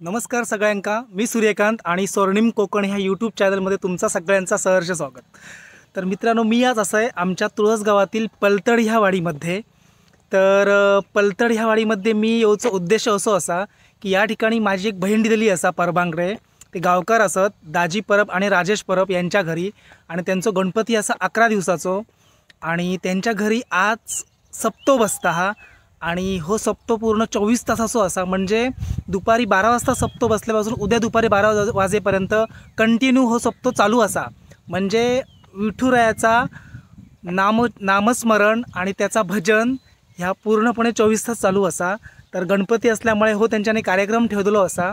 नमस्कार सगळ्यांका, मी सूर्यकांत आणि स्वर्णिम कोकण ह्या यूट्यूब चॅनलमध्ये तुमचा सगळ्यांचा सहर्ष स्वागत। तर मित्रांनो, मी आज असं आहे आमच्या तुळस गावातील पलतड ह्या वाडीमध्ये। तर पलतड ह्या वाडीमध्ये मी येऊचा उद्देश असो असा की या ठिकाणी माझी एक बहीण दिलेली असा परबांगरे, ते गावकार असत दाजी परब आणि राजेश परब यांच्या घरी, आणि त्यांचा गणपती असा 11 दिवसाचो, आणि त्यांच्या घरी आज सप्तो बसता हा, आणि हो सप्तो पूर्ण 24 तासाचो असा, म्हणजे दुपारी 12 वाजता सप्तो बसल्यापासून उद्या दुपारी 12 वाजेपर्यंत कंटिन्यू हो सप्तो चालू असा। म्हणजे विठुरायाचा नामस्मरण आणि त्याचा भजन ह्या पूर्णपणे 24 तास चालू असा। तर गणपती असल्यामुळे हो त्यांच्याने कार्यक्रम ठेवलेलो असा।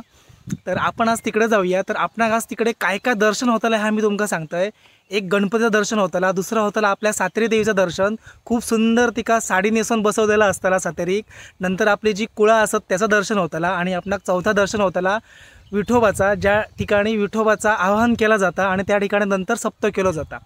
तर आपण आज तिकडे जाऊया। तर आपण आज तिकडे काय काय दर्शन होताला हा मी तुमका सांगतोय। एक गणपतीचं दर्शन होताला, दुसरं होताला आपल्या सातेरी देवीचं दर्शन, खूप सुंदर तिका साडी नेसून बसवलेला असताला सातेरीक। नंतर आपली जी कुळा असत त्याचं दर्शन होताला, आणि आपणाक चौथा दर्शन होताला विठोबाचा, ज्या ठिकाणी विठोबाचा आवाहन केला जाता आणि त्या ठिकाणी नंतर सप्तो केलो जाता।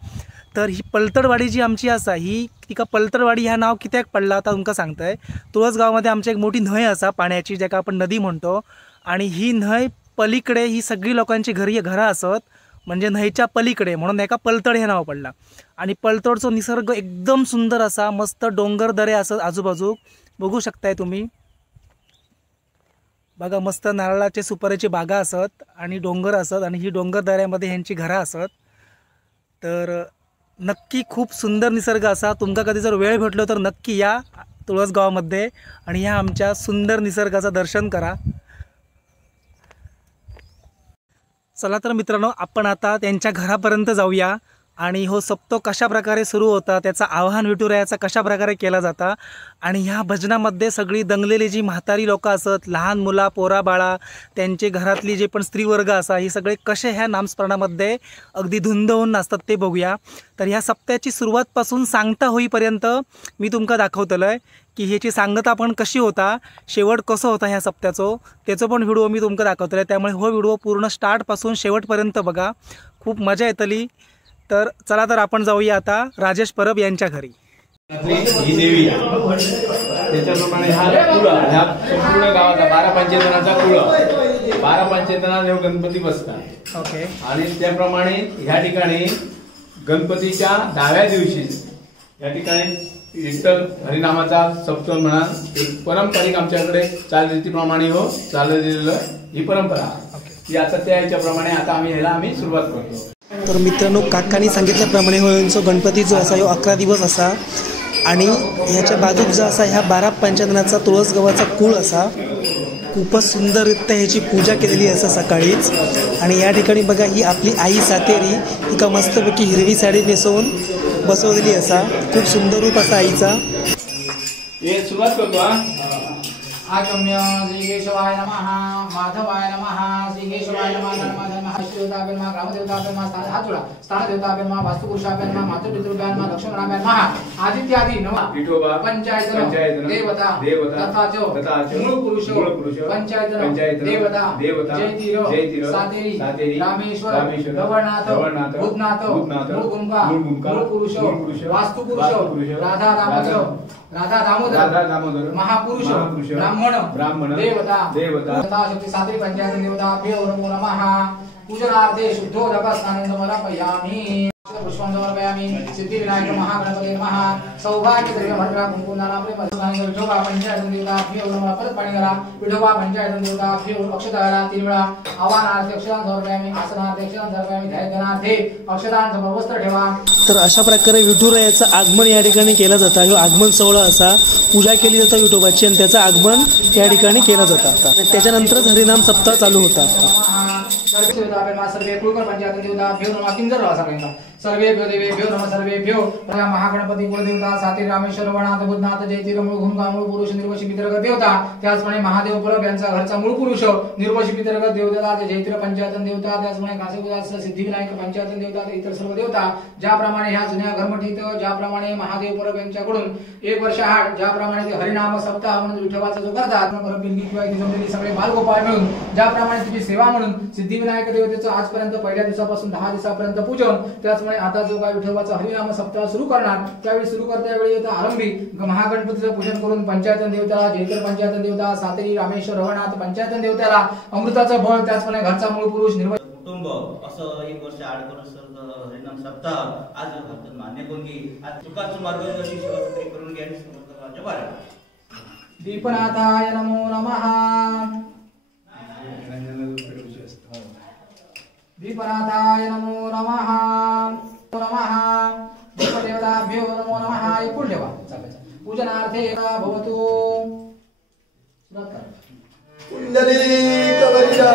तर ही पलतडवाडी जी आमची असा, ही तिका पलतडवाडी ह्या नाव कित्याक पडला आता तुमका सांगतोय। तुळस गावामध्ये आमची एक मोठी न्हंय असा पाण्याची, ज्याका आपण नदी म्हणतो, आणि ही न्हंय पलीकडे ही सगळी लोकांची घरं असत, म्हणजे न्हंयच्या पलीकडे, म्हणून एका पलतड हे नाव पडला। आणि पलतडचा निसर्ग एकदम सुंदर असा, मस्त डोंगर दरे असत आजूबाजू, बघू शकताय तुम्ही। बघा मस्त नारळाचे सुपारीची बागा असत आणि डोंगर असत, आणि ही डोंगर दऱ्यामध्ये ह्यांची घरं असत। तर नक्की खूप सुंदर निसर्ग असा। तुमका कधी जर वेळ भेटलो तर नक्की या तुळस गावामध्ये आणि ह्या आमच्या सुंदर निसर्गाचं दर्शन करा। चला तर मित्रांनो, आपण आता त्यांच्या घरापर्यंत जाऊया, आणि हो सप्तो कशा प्रकारे सुरू होता, त्याचा आवाहन विठुरायाचा कशा प्रकारे केला जाता, आणि ह्या भजनामध्ये सगळी दंगलेली जी म्हातारी लोकं असत, लहान मुला पोरा बाळा, त्यांचे घरातली जे पण स्त्रीवर्ग असा, ही सगळे कसे ह्या नामस्मरणामध्ये अगदी धुंद होऊन नाचतात ते बघूया। तर ह्या सप्त्याची सुरुवातपासून सांगता होईपर्यंत मी तुमका दाखवतलोय की ह्याची सांगता पण कशी होता, शेवट कसं होता ह्या सप्त्याचो, त्याचं पण व्हिडिओ मी तुमका दाखवतलोय। त्यामुळे हो व्हिडिओ पूर्ण स्टार्टपासून शेवटपर्यंत बघा, खूप मजा येतली। तर चला तर आपण जाऊया आता राजेश परब यांच्या घरी। ही देवी त्याच्याप्रमाणे ह्या संपूर्ण गावाचा 12 पंचायतनाचा कुळ, 12 पंचायतना गणपती बसतात। ओके। आणि त्याप्रमाणे ह्या ठिकाणी गणपतीच्या 10व्या दिवशी या ठिकाणी विठ्ठल हरिनामाचा सप्तो म्हणा एक पारंपरिक आमच्याकडे चालरीतीप्रमाणे हो चाललेलं ही परंपरा ती आता त्या याच्याप्रमाणे आता आम्ही सुरुवात करतो। तर मित्रांनो, काकांनी सांगितल्याप्रमाणे हो यांचा गणपती जो असा, ह्यो 11 दिवस असा, आणि ह्याच्या बाजूक जो असा ह्या 12 पंचायतनाचा तुळस गावाचा कुळ असा, खूपच सुंदररित्या ह्याची पूजा केलेली असा सकाळीच। आणि या ठिकाणी बघा ही आपली आई सातेरी, हिका मस्तपैकी हिरवी साडी नेसवून बसवलेली असा, खूप सुंदर रूप असा आईचा। हे सुरुवात करतो। आगम्य श्री केशवाय नमः, माधवाय नमः, श्री केशवाय नमः, नमः श्रीदेवताभ्यो नमः, ग्रामदेवताभ्यो नमः, स्थानदेवताभ्यो नमः, वास्तुपुरुषाभ्यो नमः, मातृपितृभ्यो नमः, लक्ष्मणाभ्यो नमः, आदित्यादि नमः, विठोबा पंचायतन देवता तथा च मूळ पुरुष पंचायतन देवता जयतीर सातेरी रामेश्वर गवळनाथ भूतनाथ मूळ गुंफा मूळ पुरुष वास्तुपुरुष राधा दामोदर महापुरुष ब्राह्मण देवता तथा शक्ती सातेरी पंचायत देवताभ्यो नमः। पूजनार्थे शुद्धोदक स्नानं समर्पयामि। पुष्पं समर्पयामि। सिद्धिविनायक महागणपते नमः। सौभाग्य द्रव्य भद्रा कुंकुमानां प्रेम विठोबा पंचायत देवताभ्यो नमः। परत पाणी करा। विठोबा पंचायत देवताभ्यो अक्षता 3 वेळा आवाहनार्थे अक्षतां समर्पयामि। आसनार्थे अक्षतां समर्पयामि। ध्यानार्थे अक्षतां समवस्त्र ठेवा। तर अशा प्रकारे विठुरायाचं आगमन या ठिकाणी केलं जातं। ह्यो आगमन सोहळा असा, पूजा केली जाते विठोबाची आणि त्याचं आगमन या ठिकाणी केलं जातं। त्याच्यानंतरच हरिनाम सप्ताह चालू होता। सर्वे कुळकर पंचायत देवताभ्यो नमः। किंजर वासा सर्वेभ्यो देवेभ्यो नमः सर्वेभ्यो महागणपती कुलदेवता साती रामेश्वर वनाथ बुद्धनाथ जयतीर मूळ मूळ पुरुष निर्वशी पितरगत देवता त्याचप्रमाणे महादेव परब यांचा घरचा मूळ पुरुष निर्वशी पितरगत देवता जयतीर पंचायतन देवता त्याचप्रमाणे कासेगावचा सिद्धिविनायक पंचायतन देवता इतर सर्व देवता ज्याप्रमाणे ह्या जुन्या घरमठीत ज्याप्रमाणे महादेव परब यांच्याकडून 1 वर्ष आड ज्याप्रमाणे ते हरिनाम सप्ताह म्हणून विठोबाचा जो करतात परब बिलगी किंवा जमलेली सगळे बालगोपाळ मिळून ज्याप्रमाणे तुझी सेवा म्हणून सिद्धिविनायक देवतेचं आजपर्यंत पहिल्या दिवसापासून 10 दिवसापर्यंत पूजन त्याचप्रमाणे आता जो काय विठोबाचा हरिनाम सप्ताह सुरू करणार त्यावेळी सुरू करता वेळी येता आरंभी महागणपतीचं पूजन करून पंचायतन देवताला जयतीर पंचायतन देवता सातेरी रामेश्वर रवनाथ पंचायतन देवताला अमृताचं बळ त्याचप्रमाणे घरचा मूळ पुरुष कुटुंब असं 1 वर्ष आड हरिनाम सप्ताह आज भारतात मान्य करून की आज चुकाचं मार्गदर्शन सेवा करून घ्या समर्थनाच्या बारे दीपनाथाय नमो नमः दीपनाथाय नमो नमः नमः दीपदेवताभ्यो नमो नमः एकूण ठेवा पूजनार्थे भवतु कुंडली कवरिया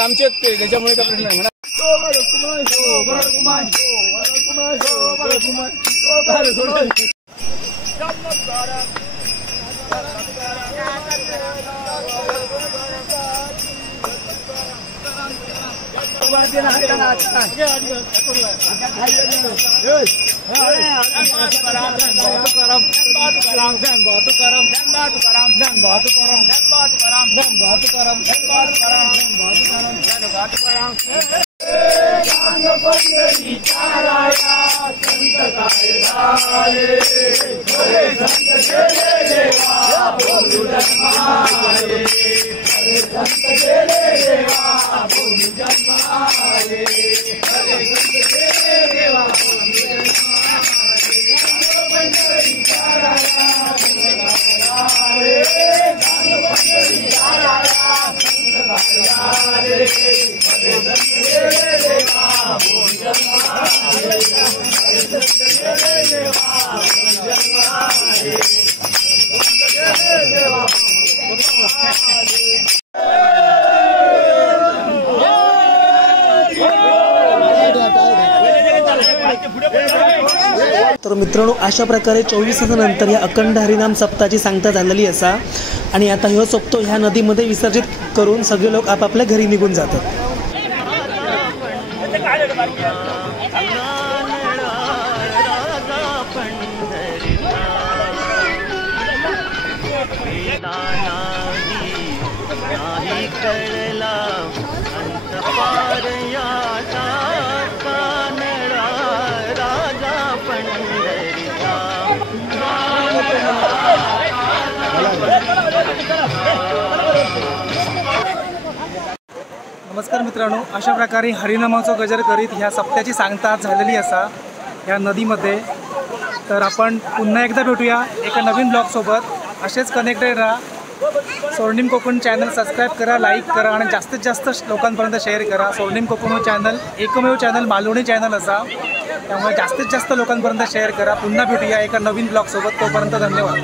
आमचे त्याच्यामुळे का प्रश्न आहे तर मित्रांनो, अशा प्रकारे 24 तासानंतर या अखंड हरिनाम सप्ताहाची सांगता झालेली असा. आणि आता ह्यो सोपतो ह्या नदीमध्ये विसर्जित करून सगळे लोक आपापल्या घरी निघून जातात. नमस्कार मित्रांनो, अशा प्रकारे हरिनामाचो गजर करीत ह्या सप्त्याची सांगता झालेली असा ह्या नदीमध्ये. तर आपण पुन्हा एकदा भेटूया एका नवीन ब्लॉगसोबत. असेच कनेक्टेड राहा. स्वर्णिम कोकण चॅनल सबस्क्राईब करा, लाईक करा आणि जास्तीत जास्त लोकांपर्यंत शेअर करा. स्वर्णिम कोकण हो चॅनल एकमेव चॅनल मालवणी चॅनल असा, त्यामुळे जास्तीत जास्त लोकांपर्यंत शेअर करा. पुन्हा भेटूया एका नवीन ब्लॉगसोबत. तोपर्यंत धन्यवाद.